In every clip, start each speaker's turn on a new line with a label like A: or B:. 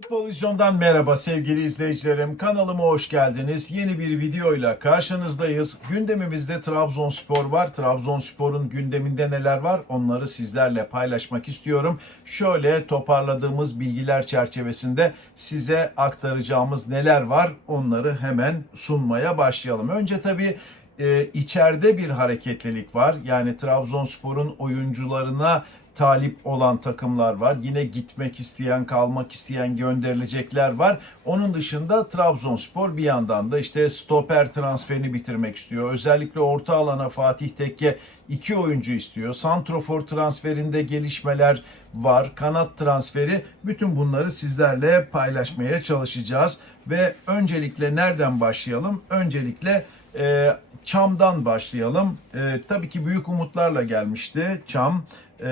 A: futbol
B: Vizyon'dan merhaba sevgili izleyicilerim. Kanalıma hoş geldiniz. Yeni bir videoyla karşınızdayız. Gündemimizde Trabzonspor var. Trabzonspor'un gündeminde neler var onları sizlerle paylaşmak istiyorum. Şöyle toparladığımız bilgiler çerçevesinde size aktaracağımız neler var onları hemen sunmaya başlayalım. Önce tabii e, içeride bir hareketlilik var. Yani Trabzonspor'un oyuncularına talip olan takımlar var. Yine gitmek isteyen, kalmak isteyen gönderilecekler var. Onun dışında Trabzonspor bir yandan da işte stoper transferini bitirmek istiyor. Özellikle orta alana Fatih Tekke iki oyuncu istiyor. Santrofor transferinde gelişmeler var. Kanat transferi bütün bunları sizlerle paylaşmaya çalışacağız. Ve öncelikle nereden başlayalım? Öncelikle e, Çam'dan başlayalım. E, tabii ki büyük umutlarla gelmişti Çam. E,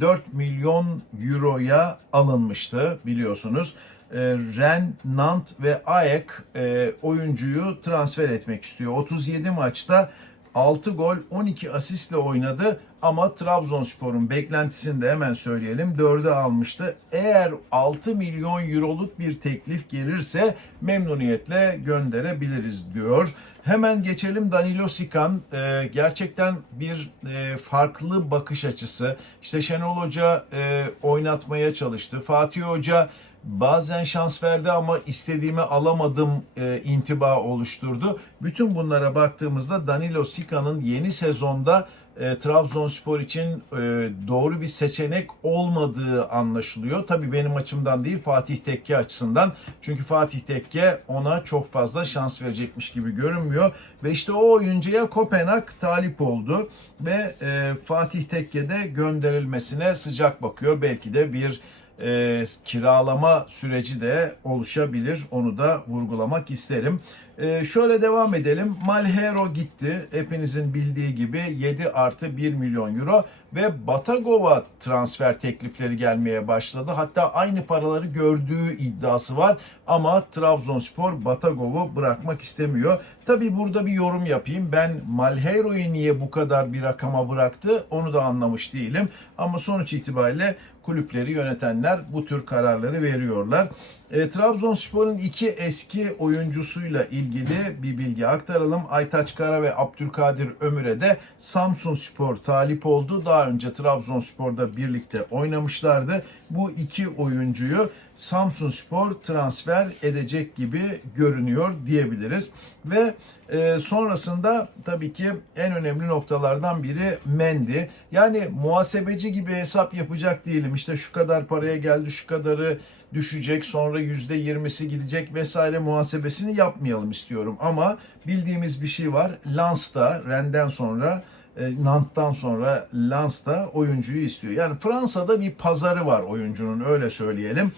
B: 4 milyon euroya alınmıştı biliyorsunuz. E, Ren, Nant ve Ayak e, oyuncuyu transfer etmek istiyor. 37 maçta 6 gol 12 asistle oynadı ama Trabzonspor'un beklentisini de hemen söyleyelim 4'e almıştı. Eğer 6 milyon euroluk bir teklif gelirse memnuniyetle gönderebiliriz diyor. Hemen geçelim Danilo Sikan. Ee, gerçekten bir e, farklı bakış açısı. İşte Şenol Hoca e, oynatmaya çalıştı. Fatih Hoca bazen şans verdi ama istediğimi alamadım e, intiba oluşturdu. Bütün bunlara baktığımızda Danilo Sika'nın yeni sezonda e, Trabzonspor için e, doğru bir seçenek olmadığı anlaşılıyor. Tabii benim açımdan değil Fatih Tekke açısından. Çünkü Fatih Tekke ona çok fazla şans verecekmiş gibi görünmüyor. Ve işte o oyuncuya Kopenhag talip oldu. Ve e, Fatih Tekke de gönderilmesine sıcak bakıyor. Belki de bir e, kiralama süreci de oluşabilir. Onu da vurgulamak isterim. E, şöyle devam edelim. Malhero gitti. Hepinizin bildiği gibi 7 artı 1 milyon euro ve Batagova transfer teklifleri gelmeye başladı. Hatta aynı paraları gördüğü iddiası var ama Trabzonspor Batagov'u bırakmak istemiyor. Tabi burada bir yorum yapayım. Ben Malhero'yu niye bu kadar bir rakama bıraktı onu da anlamış değilim. Ama sonuç itibariyle kulüpleri yönetenler bu tür kararları veriyorlar. E, Trabzonspor'un iki eski oyuncusuyla ilgili bir bilgi aktaralım. Aytaç Kara ve Abdülkadir Ömür'e de Samsun Spor talip oldu. Daha önce Trabzonspor'da birlikte oynamışlardı. Bu iki oyuncuyu Samsun Spor transfer edecek gibi görünüyor diyebiliriz. Ve e, sonrasında tabii ki en önemli noktalardan biri Mendi. Yani muhasebeci gibi hesap yapacak değilim. İşte şu kadar paraya geldi, şu kadarı düşecek, sonra yüzde yirmisi gidecek vesaire muhasebesini yapmayalım istiyorum. Ama bildiğimiz bir şey var. Lans'ta Ren'den sonra e, Nant'tan sonra Lens'ta oyuncuyu istiyor. Yani Fransa'da bir pazarı var oyuncunun öyle söyleyelim.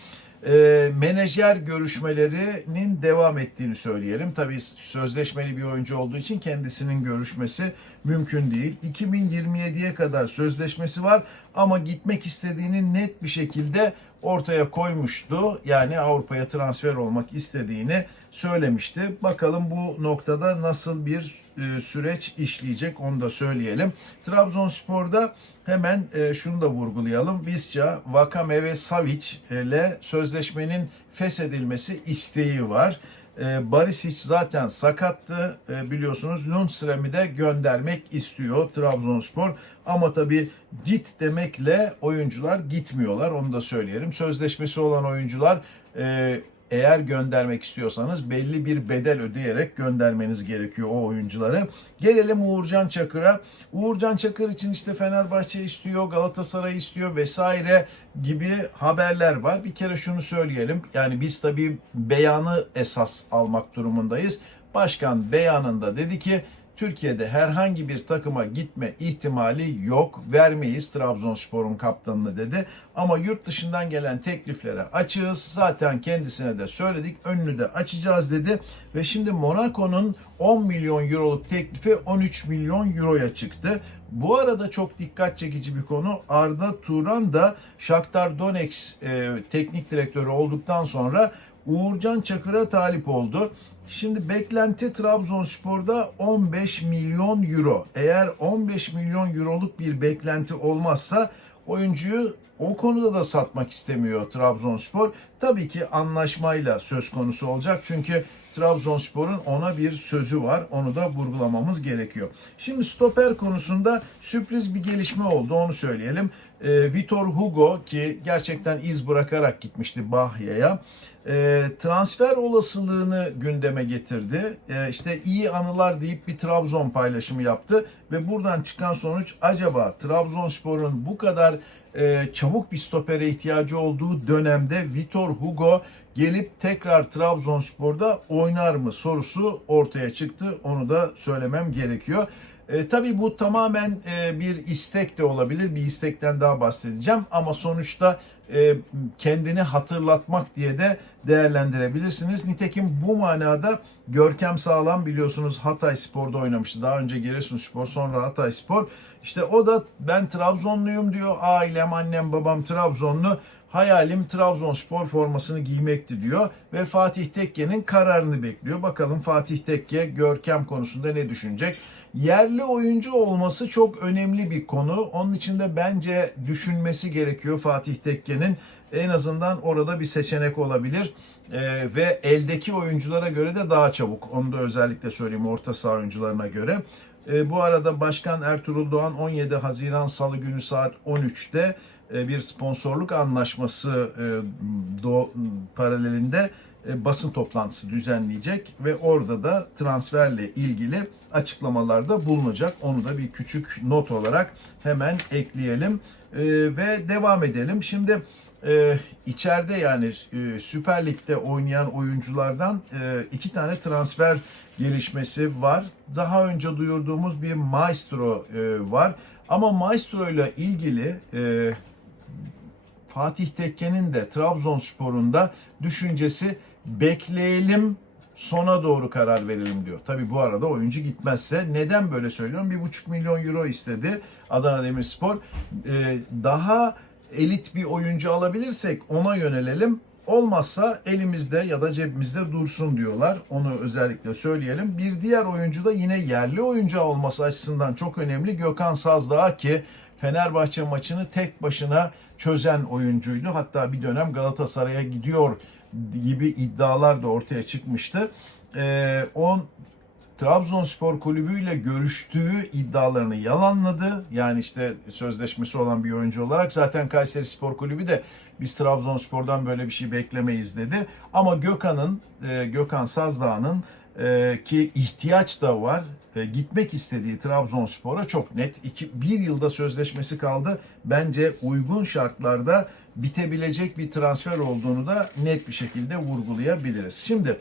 B: E, menajer görüşmelerinin devam ettiğini söyleyelim. Tabii sözleşmeli bir oyuncu olduğu için kendisinin görüşmesi mümkün değil. 2027'ye kadar sözleşmesi var ama gitmek istediğini net bir şekilde ortaya koymuştu. Yani Avrupa'ya transfer olmak istediğini söylemişti. Bakalım bu noktada nasıl bir e, süreç işleyecek onu da söyleyelim. Trabzonspor'da hemen e, şunu da vurgulayalım. Visca, Vakame ve Savic ile sözleşmenin feshedilmesi isteği var. E, Barisic zaten sakattı e, biliyorsunuz. Lundström'ü de göndermek istiyor Trabzonspor. Ama tabii git demekle oyuncular gitmiyorlar onu da söyleyelim. Sözleşmesi olan oyuncular e, eğer göndermek istiyorsanız belli bir bedel ödeyerek göndermeniz gerekiyor o oyuncuları. Gelelim Uğurcan Çakır'a. Uğurcan Çakır için işte Fenerbahçe istiyor, Galatasaray istiyor vesaire gibi haberler var. Bir kere şunu söyleyelim. Yani biz tabii beyanı esas almak durumundayız. Başkan beyanında dedi ki Türkiye'de herhangi bir takıma gitme ihtimali yok. Vermeyiz Trabzonspor'un kaptanını dedi. Ama yurt dışından gelen tekliflere açığız. Zaten kendisine de söyledik. Önünü de açacağız dedi. Ve şimdi Monaco'nun 10 milyon euroluk teklifi 13 milyon euroya çıktı. Bu arada çok dikkat çekici bir konu. Arda Turan da Shakhtar Donetsk e, teknik direktörü olduktan sonra Uğurcan Çakır'a talip oldu. Şimdi beklenti Trabzonspor'da 15 milyon euro. Eğer 15 milyon euroluk bir beklenti olmazsa oyuncuyu o konuda da satmak istemiyor Trabzonspor. Tabii ki anlaşmayla söz konusu olacak. Çünkü Trabzonspor'un ona bir sözü var. Onu da vurgulamamız gerekiyor. Şimdi stoper konusunda sürpriz bir gelişme oldu. Onu söyleyelim. Ee, Vitor Hugo ki gerçekten iz bırakarak gitmişti Bahya'ya. Ee, transfer olasılığını gündeme getirdi. Ee, işte iyi anılar deyip bir Trabzon paylaşımı yaptı ve buradan çıkan sonuç acaba Trabzonspor'un bu kadar e, çabuk bir stopere ihtiyacı olduğu dönemde Vitor Hugo gelip tekrar Trabzonspor'da oynar mı sorusu ortaya çıktı. Onu da söylemem gerekiyor. E, tabii bu tamamen e, bir istek de olabilir. Bir istekten daha bahsedeceğim. Ama sonuçta e, kendini hatırlatmak diye de değerlendirebilirsiniz. Nitekim bu manada Görkem Sağlam biliyorsunuz Hatay Spor'da oynamıştı. Daha önce Giresunspor sonra Hatay Spor. İşte o da ben Trabzonluyum diyor. Ailem, annem, babam Trabzonlu. Hayalim Trabzonspor formasını giymekti diyor ve Fatih Tekke'nin kararını bekliyor. Bakalım Fatih Tekke Görkem konusunda ne düşünecek? Yerli oyuncu olması çok önemli bir konu. Onun için de bence düşünmesi gerekiyor Fatih Tekke'nin. En azından orada bir seçenek olabilir. Ee, ve eldeki oyunculara göre de daha çabuk. Onu da özellikle söyleyeyim orta saha oyuncularına göre. Ee, bu arada Başkan Ertuğrul Doğan 17 Haziran Salı günü saat 13'te e, bir sponsorluk anlaşması e, paralelinde e, basın toplantısı düzenleyecek ve orada da transferle ilgili açıklamalarda bulunacak. Onu da bir küçük not olarak hemen ekleyelim E, ve devam edelim. Şimdi e, içeride yani e, Süper Lig'de oynayan oyunculardan e, iki tane transfer gelişmesi var. Daha önce duyurduğumuz bir Maestro e, var. Ama Maestro ile ilgili e, Fatih Tekke'nin de Trabzonspor'un da düşüncesi bekleyelim sona doğru karar verelim diyor. Tabi bu arada oyuncu gitmezse neden böyle söylüyorum? 1,5 milyon euro istedi Adana Demirspor. Ee, daha elit bir oyuncu alabilirsek ona yönelelim. Olmazsa elimizde ya da cebimizde dursun diyorlar. Onu özellikle söyleyelim. Bir diğer oyuncu da yine yerli oyuncu olması açısından çok önemli. Gökhan Sazdağ ki Fenerbahçe maçını tek başına çözen oyuncuydu. Hatta bir dönem Galatasaray'a gidiyor gibi iddialar da ortaya çıkmıştı. Ee, on Trabzonspor kulübüyle görüştüğü iddialarını yalanladı. Yani işte sözleşmesi olan bir oyuncu olarak zaten Kayseri Spor Kulübü de biz Trabzonspor'dan böyle bir şey beklemeyiz dedi. Ama Gökhan'ın, e, Gökhan Sazdağ'ın e, ki ihtiyaç da var. E, gitmek istediği Trabzonspor'a çok net. İki, bir yılda sözleşmesi kaldı. Bence uygun şartlarda bitebilecek bir transfer olduğunu da net bir şekilde vurgulayabiliriz. Şimdi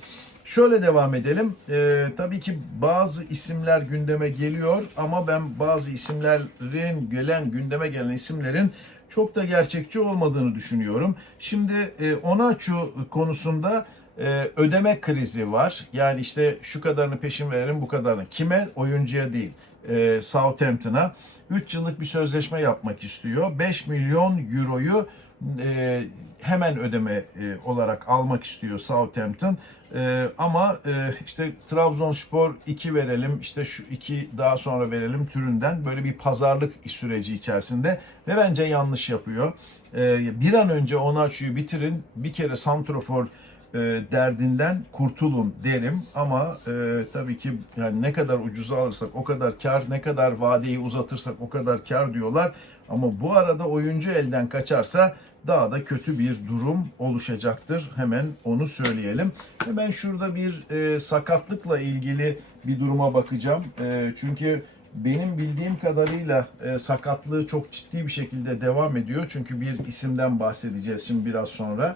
B: şöyle devam edelim. E, tabii ki bazı isimler gündeme geliyor ama ben bazı isimlerin gelen gündeme gelen isimlerin çok da gerçekçi olmadığını düşünüyorum. Şimdi e, Onaçu konusunda e, ödeme krizi var. Yani işte şu kadarını peşin verelim bu kadarını. Kime? Oyuncuya değil. E, Southampton'a. 3 yıllık bir sözleşme yapmak istiyor. 5 milyon euroyu e, hemen ödeme e, olarak almak istiyor Southampton. E, ama e, işte Trabzonspor 2 verelim, işte şu 2 daha sonra verelim türünden böyle bir pazarlık süreci içerisinde ve bence yanlış yapıyor. E, bir an önce Onaçu'yu bitirin. Bir kere Santrofor e, derdinden kurtulun derim ama e, tabii ki yani ne kadar ucuza alırsak o kadar kar, ne kadar vadeyi uzatırsak o kadar kar diyorlar. Ama bu arada oyuncu elden kaçarsa daha da kötü bir durum oluşacaktır. Hemen onu söyleyelim. Hemen şurada bir e, sakatlıkla ilgili bir duruma bakacağım. E, çünkü benim bildiğim kadarıyla e, sakatlığı çok ciddi bir şekilde devam ediyor. Çünkü bir isimden bahsedeceğiz şimdi biraz sonra.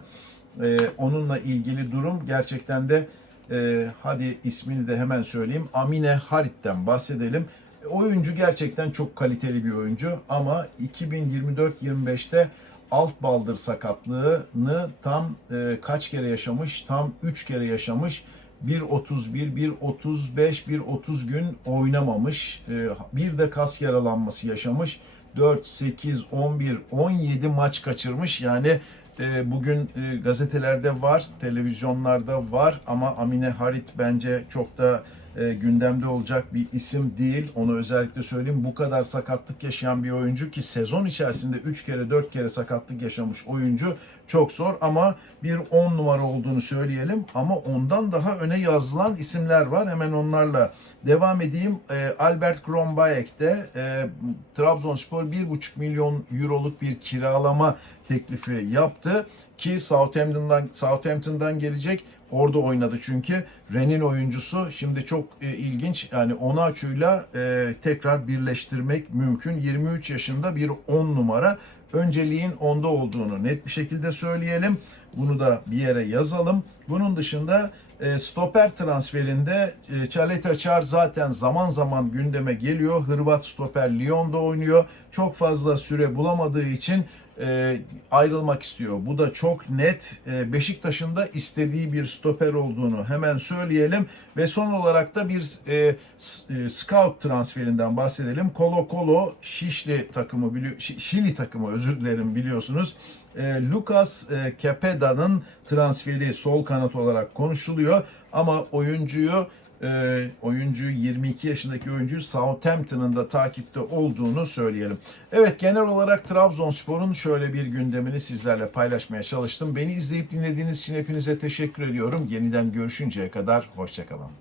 B: E, onunla ilgili durum gerçekten de Ee, hadi ismini de hemen söyleyeyim. Amine Harit'ten bahsedelim. Oyuncu gerçekten çok kaliteli bir oyuncu ama 2024-25'te alt baldır sakatlığını tam e, kaç kere yaşamış? Tam 3 kere yaşamış. 1.31, 1.35, 1.30 gün oynamamış. E, bir de kas yaralanması yaşamış. 4, 8, 11, 17 maç kaçırmış. Yani e, bugün e, gazetelerde var, televizyonlarda var ama Amine Harit bence çok da e, gündemde olacak bir isim değil. Onu özellikle söyleyeyim. Bu kadar sakatlık yaşayan bir oyuncu ki sezon içerisinde 3 kere 4 kere sakatlık yaşamış oyuncu çok zor ama bir 10 numara olduğunu söyleyelim. Ama ondan daha öne yazılan isimler var. Hemen onlarla devam edeyim. E, Albert Grombayek de e, Trabzonspor 1,5 milyon euroluk bir kiralama teklifi yaptı ki Southampton'dan Southampton'dan gelecek. Orada oynadı çünkü. Ren'in oyuncusu şimdi çok e, ilginç. Yani Onaçu'yla e, tekrar birleştirmek mümkün. 23 yaşında bir 10 numara. Önceliğin onda olduğunu net bir şekilde söyleyelim. Bunu da bir yere yazalım. Bunun dışında e, stoper transferinde e, Çaleta Çar zaten zaman zaman gündeme geliyor. Hırvat stoper Lyon'da oynuyor. Çok fazla süre bulamadığı için e, ayrılmak istiyor. Bu da çok net. E, Beşiktaş'ın da istediği bir stoper olduğunu hemen söyleyelim. Ve son olarak da bir e, e, scout transferinden bahsedelim. Kolo Kolo Şişli takımı, Şi- Şili takımı özür dilerim biliyorsunuz. E, Lucas e, Kepeda'nın transferi sol kanat olarak konuşuluyor. Ama oyuncuyu e, oyuncuyu 22 yaşındaki oyuncuyu Southampton'ın da takipte olduğunu söyleyelim. Evet genel olarak Trabzonspor'un şöyle bir gündemini sizlerle paylaşmaya çalıştım. Beni izleyip dinlediğiniz için hepinize teşekkür ediyorum. Yeniden görüşünceye kadar hoşçakalın.